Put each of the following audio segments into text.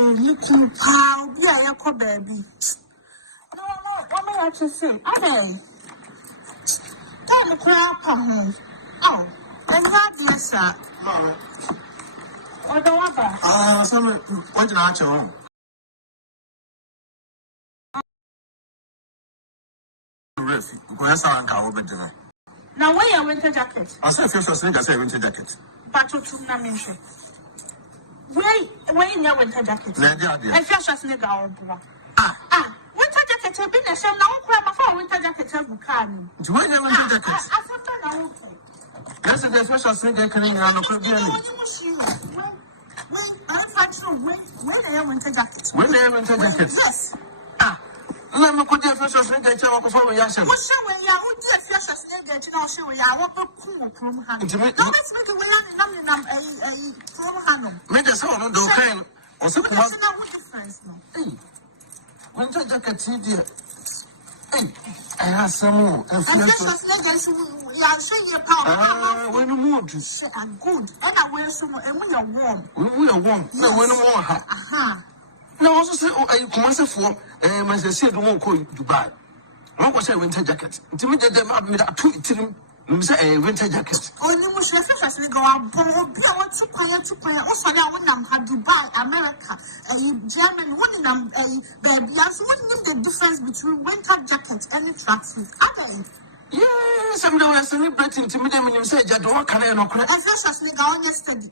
looking proud. Yeah, you call baby. No, what may I just say? Okay. Tell me, crap. Oh, and that, yes, sir. Or the other. Some what you know, now, wear your winter jacket. I said, first, I say winter jacket. But to Namisha. Wear your winter jacket. I feel just nigga or bra. Winter jacket have been a shame now. Crab for winter jacket have become. To wear your winter jacket. That's the first I think I can in around the Caribbean. When I winter jacket. When they winter jacket. Yes. Let me put your first thing I tell you for yourself. What's your way? I would get fresh as agent. I'll show you. I want to cool from Hannah. Don't let's make a way out from Hannah. Make us all on the train or something. Winter jacket, dear. I have some more. And I'll show you power. When you move to say, I'm good. And I wear some, and we are warm. We are warm. No, when you want her. Aha. No, also say, oh, I come for, I say, don't call Dubai. What was a winter jacket? Intimidate them up with a tweet. Say a winter jacket. Only was the first we go on board. I want to play. Also, I want them have Dubai, America, a German winning them a baby. As wouldn't the difference between winter jackets and the tracksuit. Okay. Yes, I'm not celebrating to me. When you say, I don't carry no credit. And first, as we go on yesterday.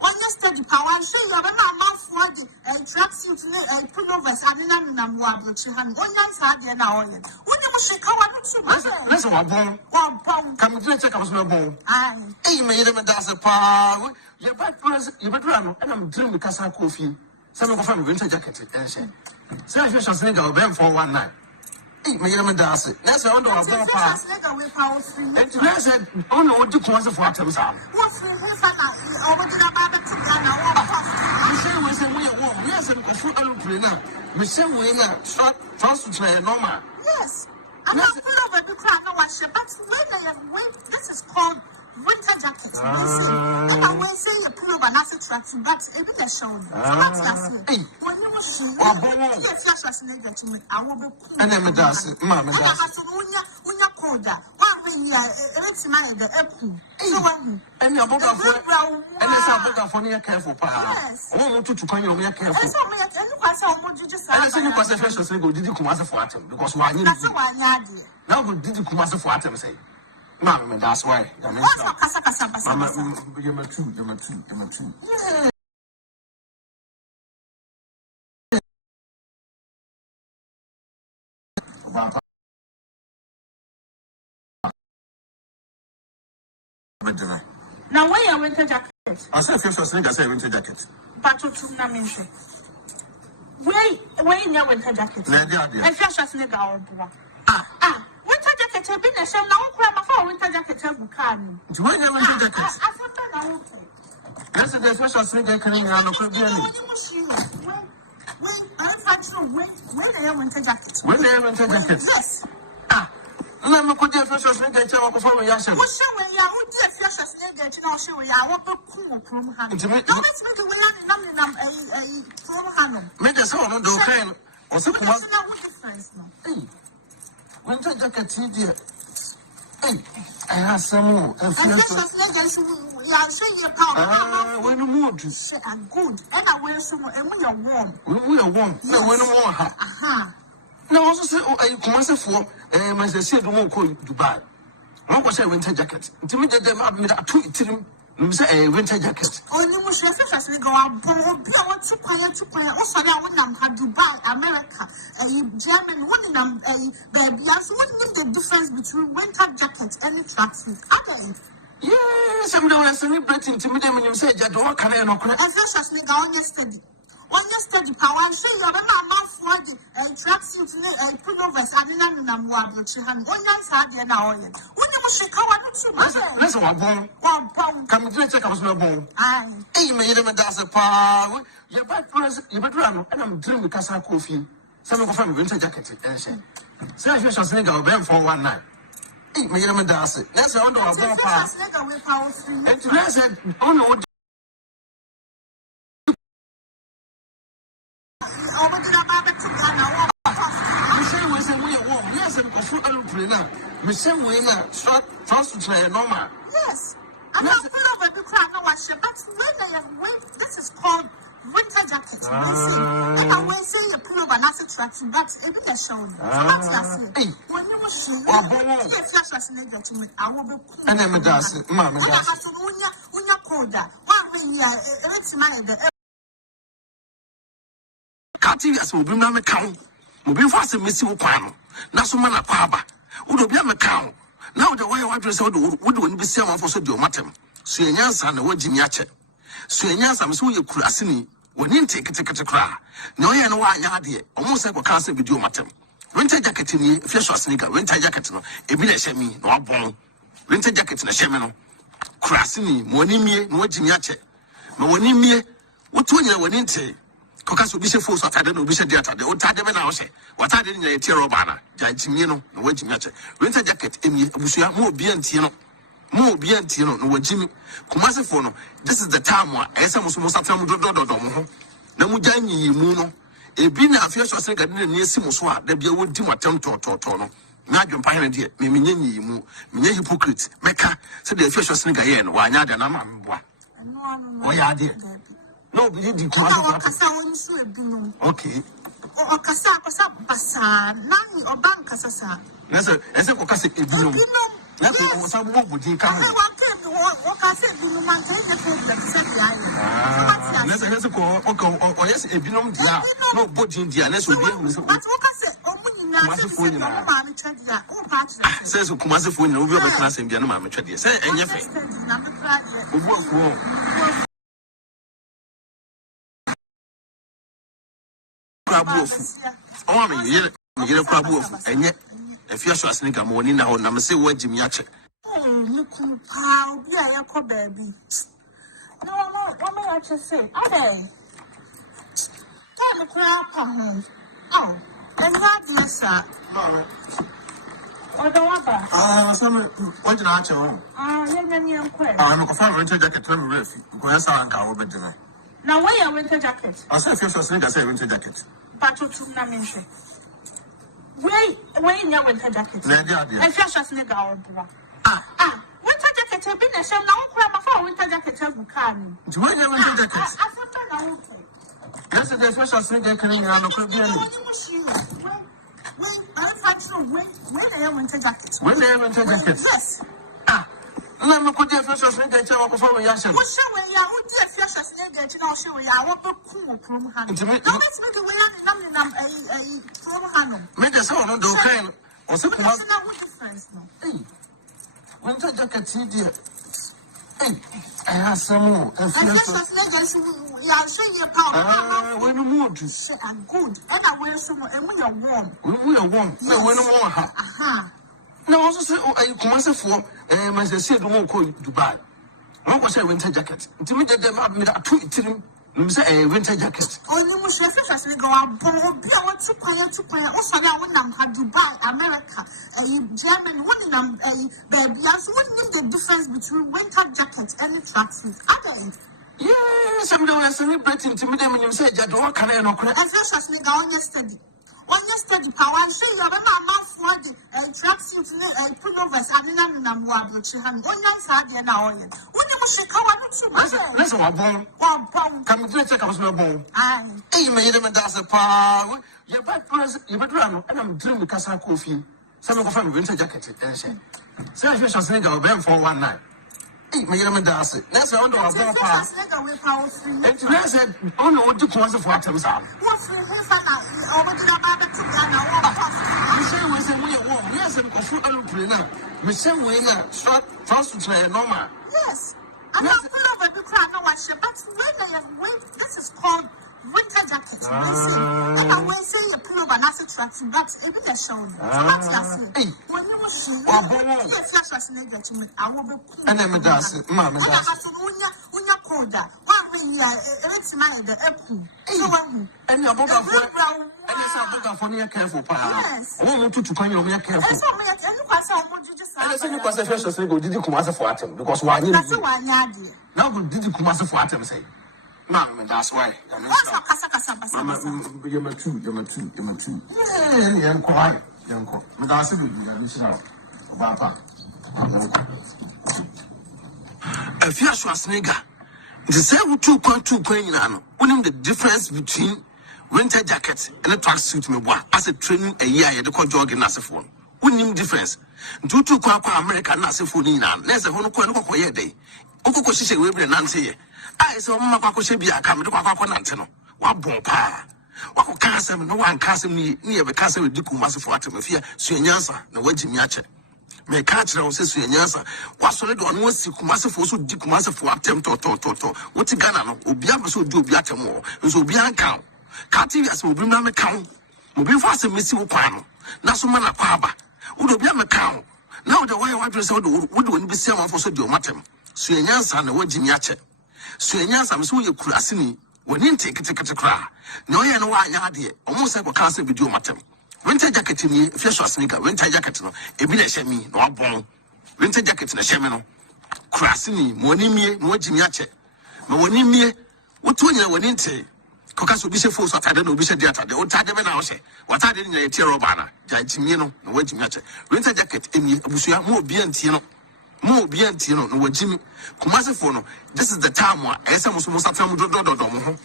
On yesterday, power, show you have a mouth for the tracksuit, pullovers, and then I'm wobbling to hand. One young side, and now, when you should come out to my listen, one bone. Come to check out my bone. Hey, made them a dozen power. Your back present, you better run, and I'm drinking because I coffee. Some of them winter jacket, and say, so I shall sing out them for one night. Hey, made them a dozen. That's all. I said, oh no, what do you want to watch them? What's the yes, and go through Alupina. Michelle Winner, short, trust to try normal. Yes, I'm not full of a crowd, no one, but this is called winter jacket. And I will say a pullover, not a tracksuit, but a bit of shoulder. So what's that? When you see, yes, yes, negative, I will be cool. And then, Madame, Mamma, when you're colder, it's my apple. And your book of and it's a book of funny careful power. I want to come your careful. I said, you was a first single, did you come as a fortune? Because why you now did you come as a fortune? Say, Mamma, that's why. Mamma, you're two. Now, wear your winter jacket. I said, first, I say winter jacket. But to Namisha. Wear your winter jacket. I feel just nigga or bra. Winter jacket have been a shame now. Crab for winter jacket have become. To wear your winter jacket. That's the first I think I can in around the Caribbean. When they have winter jackets. When they have winter jackets. Yes. Let me put your first thing I tell you for yourself. What's your way? I would get fresh as agent. I'll show you. I want to cool from Hannah. Don't let's make a way from Hannah. Make us all on the train or something. Hey, winter jacket, dear. Hey, I have some more. And I'll show you power. When you move to say, I'm good. And I wear some, and we are warm. We are warm. No, when you want her. Aha. No, also say, oh, I come as a for, my say, don't call Dubai. What was a winter jacket? Intimidate them up with a tweet. Say a winter jacket. Only was the first as we go on board. I want to play. Also, I want them have Dubai, America, a German winning them a baby. As wouldn't the difference between winter jackets and the tracksuit. Okay. Yes, I'm not celebrating to me when you say, I don't carry no credit. And first as we go on yesterday. On yesterday, power, show you have a mouth for the tracksuit, pullovers, and then I'm wobbling to hand. One young side, and now, when you should come out to my listen, one bone. Come to check out my bone. Hey, made them a dozen power. Your back present, you better run, and I'm drinking because I coffee. Some of them winter jacket, and say, so I shall sing out them for one night. Hey, made them a dozen. That's all. I said, oh no. Yes. I'm not full of a cry, no one ship, but when this is called winter jacket. I will say a pull of an asset traction, but it will show you. When you was I will be cool. And then does it, Mamma. When you're colder, one thing, it's my Cartias will be my count. Will be fast and missing Pano. Nasumana Paba. Would be a count. Now the way I want to say, would be someone for Sodio Matem. Suenyans and the word Jimiache. Suenyans, I'm so you could asini. When you take it to cry. No, you know why you're almost like a cancer video matem. Winter jacket in the fish or sneaker, winter jacket, no, a bit of shemi, no bone. Winter jacket in a shemino. Crassini, monimie, no Jimiache. No one me, what 2 years when in say. Cocas will be so forced at I don't know, be said the old time I say. What I didn't a tear of banner, Jimino, no way Jimiache. Winter jacket in the Busia, more BNTino. More BNTino, no Jimmy. Kumasifono, this is the time where I saw most of them do. Namujani Muno, a bina affairs was like a near Simoswa, there be a wood dim attempt to no. Najum Pioneer, Mimini, Mini hypocrite, Mecca, said the official snake again, why not an amamba? Why are they? No, we didn't come. Okay. Or Casa Bassa, Nani or Bancasasa. That's a Cocasa. That's what some would you come. What I said, you maintain the problem, said the island. Let's go, or yes, a binom, no body, unless we deal with what I said. Says Kumasifun, over the class in Janama, say, and your face. Oh, I mean, crab, and yet. If you're sneaking a morning now, I'm say what Jimmy Yache. Oh, look, how be a baby. No, what may I just say? Okay. Tell the crap. Oh, and what yes, sir. Or the water. Some what an archer. You're quite. I'm a fine winter jacket from the roof. Because I'm going to dinner. Now, wear your winter jacket. I say, if you're sneaking, I say winter jacket. But to Namisha. Wait, in your winter jacket. And fresh as nigga or bra. Winter jacket have been a shame now. Grandma for winter jacket has become. Do you know winter jacket? Yes, there's special snake coming around the Caribbean. When they have winter jackets. When they have winter jackets? Yes. Let me put the official snake before we answer. What's showing you? Who did fresh as snake to know show you? I want to cool from hand. Don't make me a make us all do crane or something. Winter jacket, dear. Hey, I have some more. And I'll show you power. When you move to say, I'm good. And I wear some, and when you're warm. When we are warm, so when you want her. Aha. No, also say, oh, I come as a form, and as I said, won't call Dubai. What was a winter jacket? Intimidate them up with a tweet. You say a winter jacket. Oh, you must have as we go out. But I want to play. Also, I want them to Dubai, America, a German one, a baby. I wouldn't the difference between winter jackets and the tracksuit. Yes, I'm the one celebrating to me. You say, Jadwa, can I know? And first, as we go on yesterday. On yesterday, power, I say, you have a mouth for the tracksuit, a pullovers, and then I'm one, which you have one side and now. When you wish you come up to my listen, one pound. Come to take us no bone. I made them and that's a power. You're back, you better run, and I'm dreaming because I coffee. Some of them winter jacket, and say, so I shall sneak our band for one night. Made them and that's it. That's under our ball pass. And I said, oh no, what do you want to watch them out? What's the over to the Baba to Michelle was a way warm. Yes, and for a Michelle Winner, short, first to try normal. Yes, I'm not full of a cry, no one ship, but when this is called winter jacket. I will say a pull of an asset traction, but it will show you. Hey, when you was flash was negative, I will be cool. And then does it, Mamma. When you're colder, one way, it's my the apple. And your book of brown, and it's a book of funny careful. Yes, I want to come here careful. I said, because the first thing did you come as a for atom? Because why you now did you come as a for atom? Say, Mamma, that's why. You're two. Yeah, I'm quiet. But I said, if you are Schwarzenegger, the same 2.2 coin, you the difference between winter jacket and a tracksuit me as a training a year at the call jogging as a phone. Winning difference. 2 American as a phone in and there's a whole coin day. Oko she will be Nancy. I saw Mamma should be a camera to Nantino. One bomb pa. Wako kasa no one kasa ni e be kasa we diku maso for atemafia suenyansa na waji miache me ka kire wo se suenyansa wasole do no si kumase for so diku maso for atem to woti Ghana no obi abeso di obi atem wo nso obi anka ka ti wiase obi na me kan obi fa se mesi wo kwa no na so mana kwa aba wo do obi ameka na wo de wo wa dwese wo do oni bi se amanfo so di o matem suenyansa na waji miache suenyansa me so ye kurase ni woni ntekete kra na oye no wa anya de almost like cancer video matem winter jacket ni if you Schwarzenegger winter jacket no ebi na shemi no abon winter jacket na shemi no krasi ni moni mie no wajimi ache na woni mie wotu nya woni nte koka so bi se fo so atade na obi se de atade o tade be na o se watade nya ye tie roba na jantimie no na wajimi ache winter jacket emi abusua mo obi antie no no wajimi kumase fo no this is the time wa esa mo so mo satam do mo ho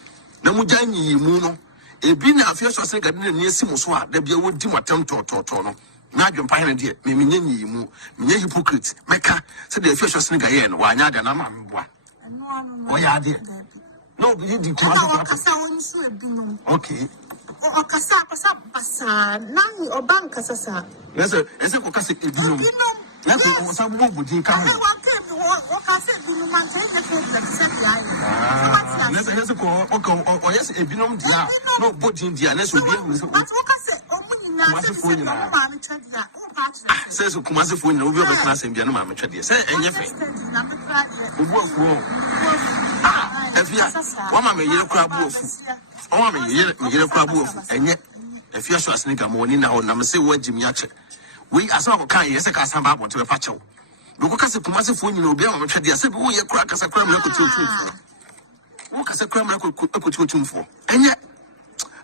na mu janyi mu no ebi na afia so se gade na esi mo so a da bia wodi matam to no na adwempa hene de me menyanyi mu menye hypocrite meka se de afia so se gaye no wa anya da na ma mboa o ya de no bi di kumase okay okasa basa nani obanka sasa yes ese ko kase ebi Let's go. Some more would you come? Let's go. Okay, yes, a binom dia. No, but in dia, let's be. Says Kumasi for no real class in Bianama, say, and your face. If you are one man, you're a crab wolf. Oh, you're a crab wolf, and yet, if you're Schwarzenegger morning now, I'm say what Jimmy Yache. We as well can yes, I can't have about to a patch. Because the Kumasi phone you will be on the said, oh, you crack as a crime record to walk as a crime record to for. And yet,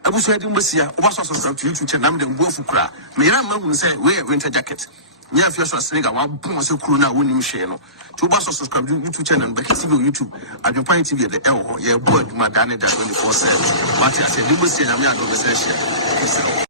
I was ready to see was also to YouTube channel and go for cry. May I say, wear winter jacket. Near first was nigga, one boom was a crew now winning channel. Two bus subscribe to YouTube channel and back to YouTube. At your point TV at the L, yeah, boy, my Danny that 24/7. But I said, you will see, I'm not going to say,